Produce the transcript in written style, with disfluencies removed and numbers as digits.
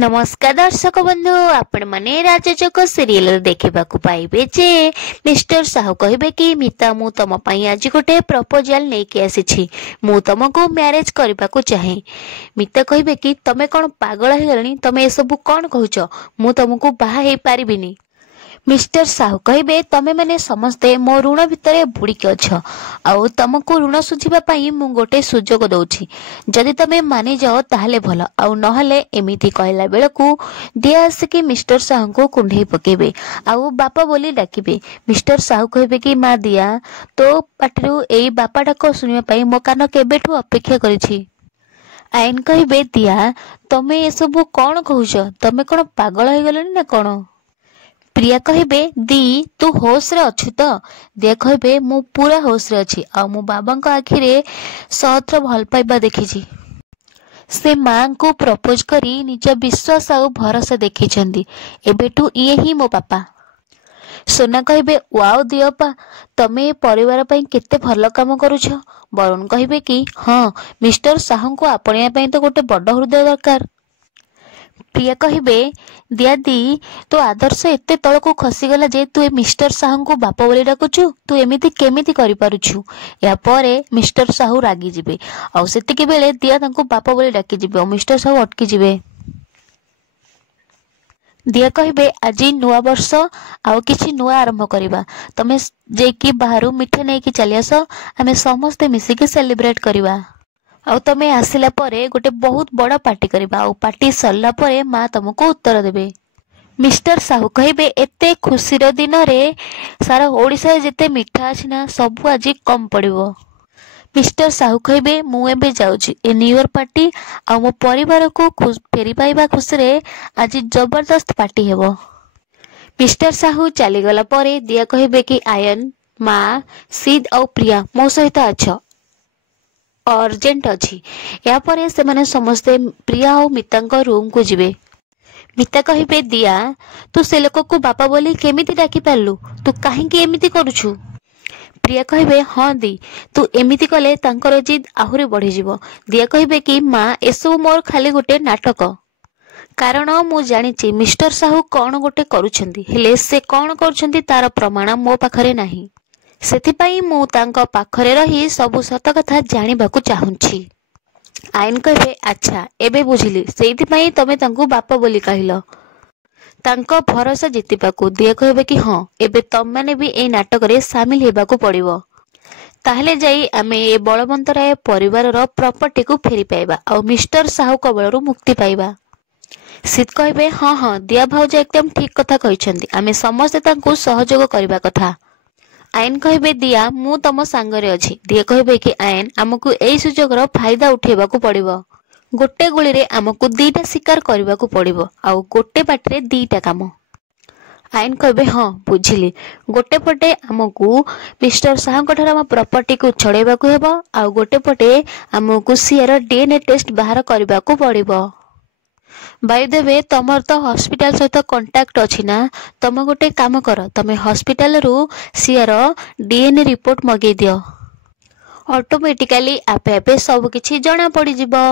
नमस्कार दर्शक बंधु आपण माने राजचक सीरियल देखा पाइबे जे मिस्टर साहू कहे कि मिता मु तुम आज गोटे प्रपोजल लेके आसी मु तुमको मैरेज करने को चाहे। मिता कहे कि तमें कौन पागल हो गलनी, तमें सब कौन कहूच, मु तुमको बाहा हो पारिबिनी। मिस्टर साहू कहे तमें मैंने समस्ते मो ऋण भितर बुड़िक अछ आउ तुमको ऋण सुझा मु गोटे सुजोग दौछि, जदि तमें मानि जाओ ताहले भल आउ नहले एमिति कहला बेलकू दिया आसिकी मिस्टर साहू को कुंढई पकेबे आउ बापा बोली डाकिबे। मिस्टर साहू कहे कि माँ दिया तो पाटिरु एई बापा डाक सुनिबा पई मो कान केबेठू अपेक्षा करिछि। आईन कहे दिया तमें ए सब कौन कहूच, तमें कौन पागल हो गलनी ना कौन। प्रिया कहे दी तू होश रे अच्छु तो। दिया कहे मु पूरा होश रे अच्छी आ मो बाबा आखिरे सहस्र भल पाइबा देखी। से माँ को प्रपोज करी निज विश्वास आउ भरोसा देखी। एबेठू ये ही मो पापा। सोना कहे वाओ दियपा तमे परिवार पई केते भल काम करूछ। वरुण कहे कि हाँ मिस्टर साहू को आपणिया पई तो गोटे बड़ हृदय दरकार। प्रिया कहे दिया दी तो आदर्श एते तल को खसीगला जे तू ए मिस्टर साहू को बाप बोली डाकुचु, तू एमिति केमिति करि पारुछु। या परे मिस्टर साहू रागी जिबे आउ सेतिके बेले दिया तांको बाप बोली डाकी जिबे और मिस्टर साहू अटकी जिबे। दिया कहे आज नुआ वर्ष आउ किछि नुआ आरंभ करिबा, तमे जेकी बाहरु मिठा नै कि चली आस, आमे समस्त मिसिके सेलिब्रेट करिबा। आउ तमे आसिला परे गोटे बहुत बड़ा पार्टी करिबा आउ पार्टी सरला परे माँ तुमको उत्तर देबे। मिस्टर साहू कहे एते खुशीर दिन रे सारा ओडिसा जेते मिठा अछि ना सब आज कम पड़िबो। मिस्टर साहू कहे मु एबे जाउची ए न्यू ईयर पार्टी आ मो परिवार को फेरी पाइबा खुशी रे आज जबरदस्त पार्टी हेबो। मिस्टर साहू चली गला परे दिया कहे कि आयन माँ सिद्ध और प्रिया मो सहित अछ अर्जेंट अच्छी। या परे से माने समस्ते प्रिया और मिता रूम को जिबे। मिता कहे दिया तू से लोक को बापा बोली केमिति डाकी पारलु, तू काहेकि एमिति करूछु। प्रिया कहे हाँ दी तू एमिति कले तांकर जिद आहुरी बढ़ी जिवो। दिया कहे कि माँ एसबू मोर खाली गोटे नाटक, कारण मु जानिछि मिस्टर साहू कौन गोटे करूछंती, हेले से कौन करूछंती तार प्रमाण मो पाखरे नाही। सेथिपाई मु तांको पाखरे रही सबु सत कथा जानिबाकू चाहुछि। आईन कहे अच्छा एबे बुझिली, सेथिपाई तमे तांको बापा बोली कहिलो तांको भरोसा जितिबाकू। दिया कहे कि हाँ एबे तम माने भी ए नाटक रे शामिल हेबाकू पड़िबो, ताहले जाई आमे ए बलवंतराय परिवार रो प्रॉपर्टी को फेरी पाइबा और मिस्टर साहू कबलरू मुक्ति पाइबा। सिद्ध कहे हाँ हाँ दिया भाउज एकदम ठीक कथा कहिसंती, आमे समस्त तांको सहयोग करबा कथा। आईन कहे दिया मु तम सांगरे अछि। दिया कहे कि आईन आमको एई सुजोग रो फायदा उठेबाकू पड़िबो। गोटे गुली रे आमको दीटा शिकार करबाकू पड़िबो आउ गोटे पाटरे दीटा काम। आईन कहे हाँ बुझिली, गोटे पटे आमको मिस्टर साहू ठार आम प्रॉपर्टी को छड़ेबाकू हेबो आउ गोटे पटे आमको सियर डीएनए टेस्ट बाहर करबाकू पड़िबो। बाय द वे तमर तो हॉस्पिटल सहित कांटेक्ट अछि ना, तम गोटे काम कर तमे हॉस्पिटल रु सियर डीएनए रिपोर्ट मगे दियो, ऑटोमेटिकली आपे आपे सब किछि जणा पड़ी जिवो।